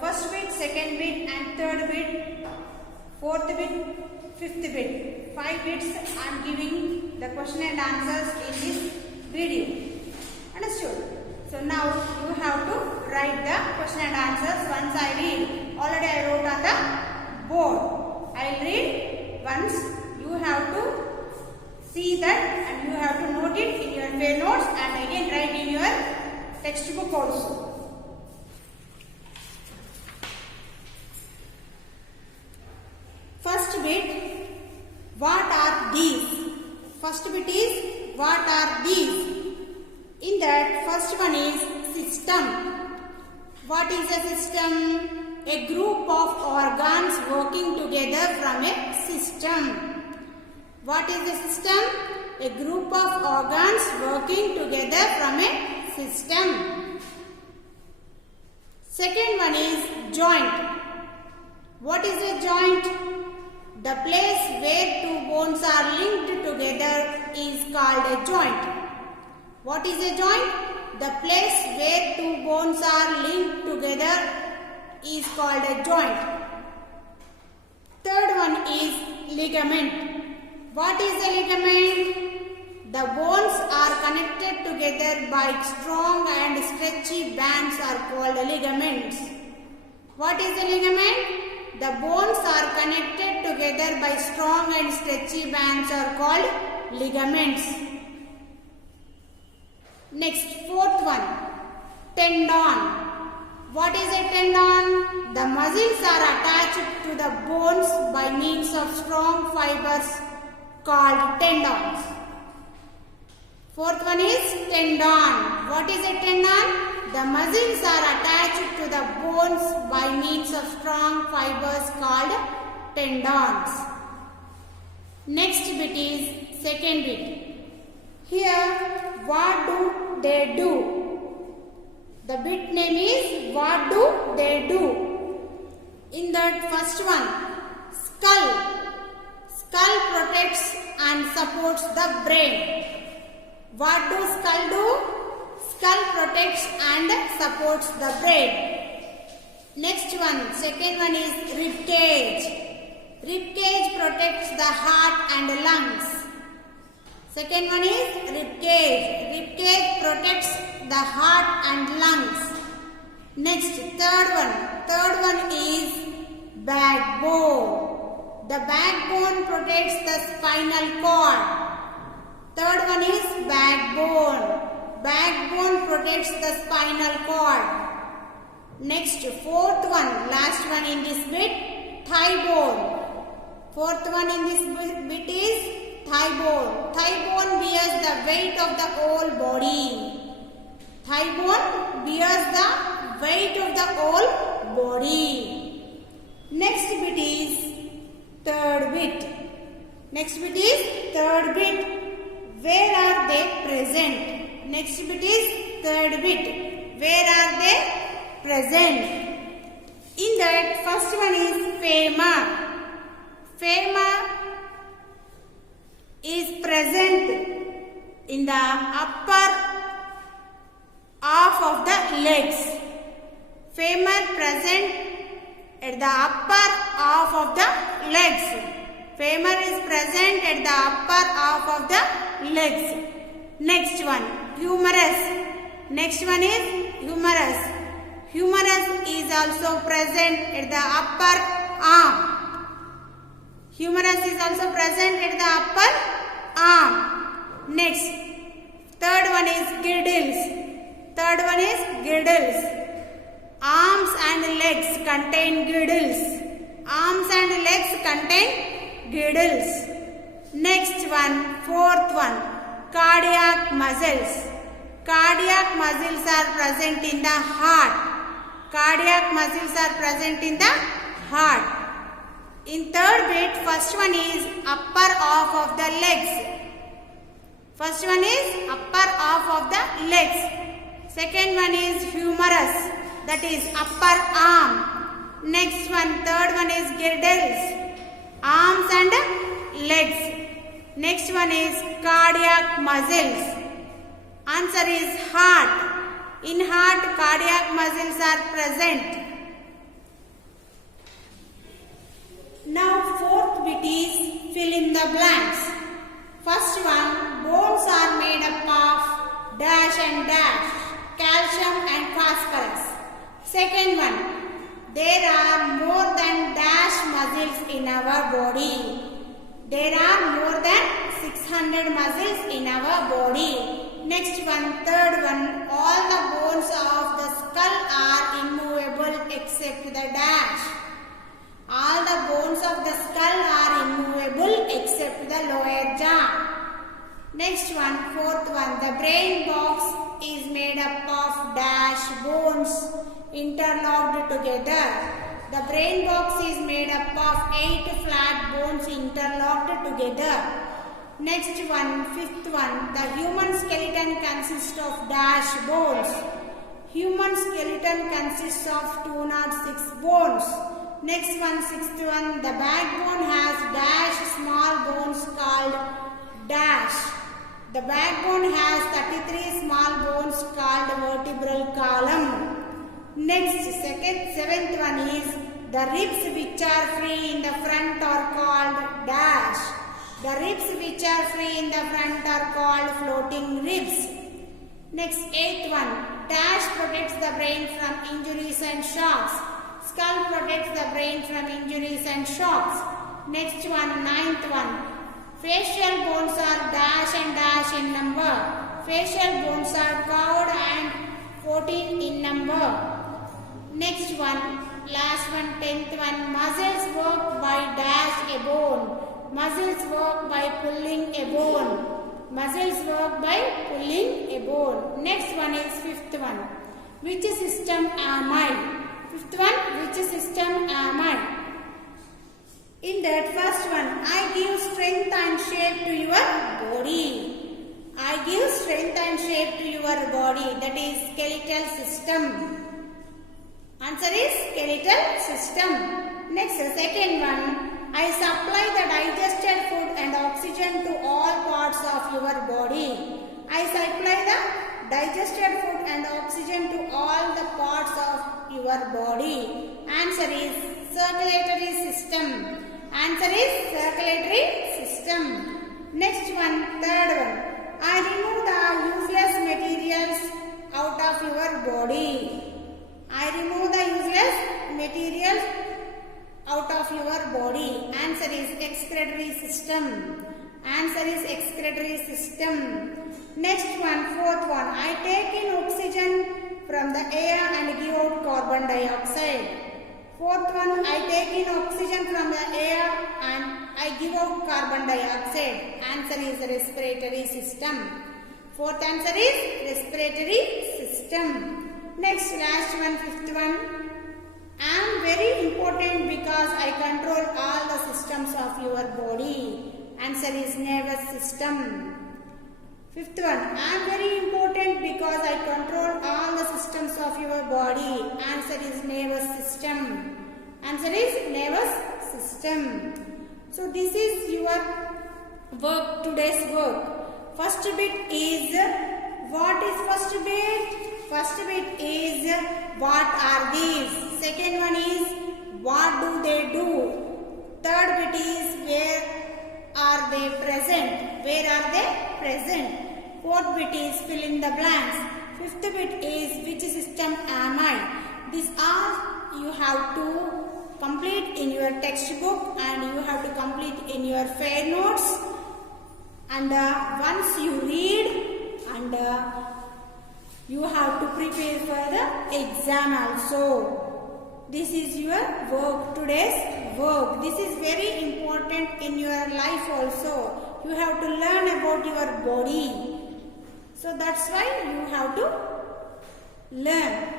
first bit, second bit and third bit, fourth bit, fifth bit. 5 bits I am giving the question and answers in this video. Understood? So now you have to write the question and answers once I read. Already I wrote on the board. I will read once. You have to see that and you have to note it in your fair notes and again write in your textbook also. First bit, what are these? First bit is, what are these? In that, first one is system. What is a system? A group of organs working together from a system. What is a system? A group of organs working together from a system. Second one is joint. What is a joint? The place where two bones are linked together is called a joint. What is a joint? The place where two bones are linked together is called a joint. Third one is ligament. What is a ligament? The bones are connected together by strong and stretchy bands are called ligaments. What is a ligament? The bones are connected together by strong and stretchy bands are called ligaments. Next, fourth one, tendon. What is a tendon? The muscles are attached to the bones by means of strong fibers called tendons. Fourth one is tendon. What is a tendon? The muscles are attached to the bones by means of strong fibers called tendons. Next bit is second bit. Here, what do they do? The bit name is what do they do? In that first one, skull. Skull protects and supports the brain. What do skull do? Skull protects and supports the brain. Next one, second one is rib cage. Rib cage protects the heart and lungs. Second one is rib cage. Rib cage protects the heart and lungs. Next, third one. Third one is backbone. The backbone protects the spinal cord. Third one is backbone. Backbone protects the spinal cord. Next, fourth one, last one in this bit, thigh bone. Fourth one in this bit is thigh bone. Thigh bone bears the weight of the whole body. Thigh bone bears the weight of the whole body. Next bit is third bit. Next bit is third bit. Where are they present? Next bit is third bit. Where are they present? In that, first one is femur. Femur is present in the upper half of the legs. Femur present at the upper half of the legs. Femur is present at the upper half of the legs. Next one, humerus. Next one is humerus. Humerus is also present at the upper arm. Humerus is also present at the upper arm. Next, third one is girdles. Third one is girdles. Arms and legs contain girdles. Arms and legs contain girdles. Next one, fourth one, cardiac muscles. Cardiac muscles are present in the heart. Cardiac muscles are present in the heart. In third bit, first one is upper half of the legs. First one is upper half of the legs. Second one is humerus, that is upper arm. Next one, third one is girdles, arms and legs. Next one is cardiac muscles. Answer is heart. In heart, cardiac muscles are present. Now fourth bit is fill in the blanks. First one, bones are made up of dash and dash, calcium and phosphorus. Second one, there are more than dash muscles in our body. There are more than 600 muscles in our body. Next one, third one, all the bones of the skull are immovable except the dash. All the bones of the skull are immovable except the lower jaw. Next one, fourth one, the brain box is made up of dash bones interlocked together. The brain box is made up of 8 flat bones interlocked together. Next one, fifth one, the human skeleton consists of dash bones. Human skeleton consists of 206 bones. Next one, sixth one, the backbone has dash small bones called dash. The backbone has 33 small bones called vertebral column. Next, seventh one is the ribs which are free in the front are called dash. The ribs which are free in the front are called floating ribs. Next, eighth one, dash protects the brain from injuries and shocks. Skull protects the brain from injuries and shocks. Next one, ninth one, facial bones are dash and dash in number. Facial bones are curved and 14 in number. Next one, last one, 10th one, muscles work by dash a bone. Muscles work by pulling a bone. Muscles work by pulling a bone. Next one is fifth one. Which system am I? Fifth one, which system am I? In that first one, I give strength and shape to your body. I give strength and shape to your body. That is skeletal system. Answer is skeletal system. Next, second one, I supply the digested food and oxygen to all parts of your body. I supply the digested food and oxygen to all the parts of your body. Answer is circulatory system. Answer is circulatory system. Next one, third one, I remove the useless materials out of your body. I remove the useless materials out of your body. Answer is excretory system. Answer is excretory system. Next one, fourth one, I take in oxygen from the air and give out carbon dioxide. Fourth one, I take in oxygen from the air and I give out carbon dioxide. Answer is respiratory system. Fourth answer is respiratory system. Next, last one, fifth one. I am very important because I control all the systems of your body. Answer is nervous system. Fifth one. I am very important because I control all the systems of your body. Answer is nervous system. Answer is nervous system. So this is your work, today's work. First bit is, what is first bit? First bit is, what are these? Second one is, what do they do? Third bit is, where are they present? Where are they present? Fourth bit is, fill in the blanks. Fifth bit is, which system am I? These are you have to complete in your textbook and you have to complete in your fair notes. And once you read and you have to prepare for the exam also. This is your work, today's work. This is very important in your life also. You have to learn about your body. So that's why you have to learn.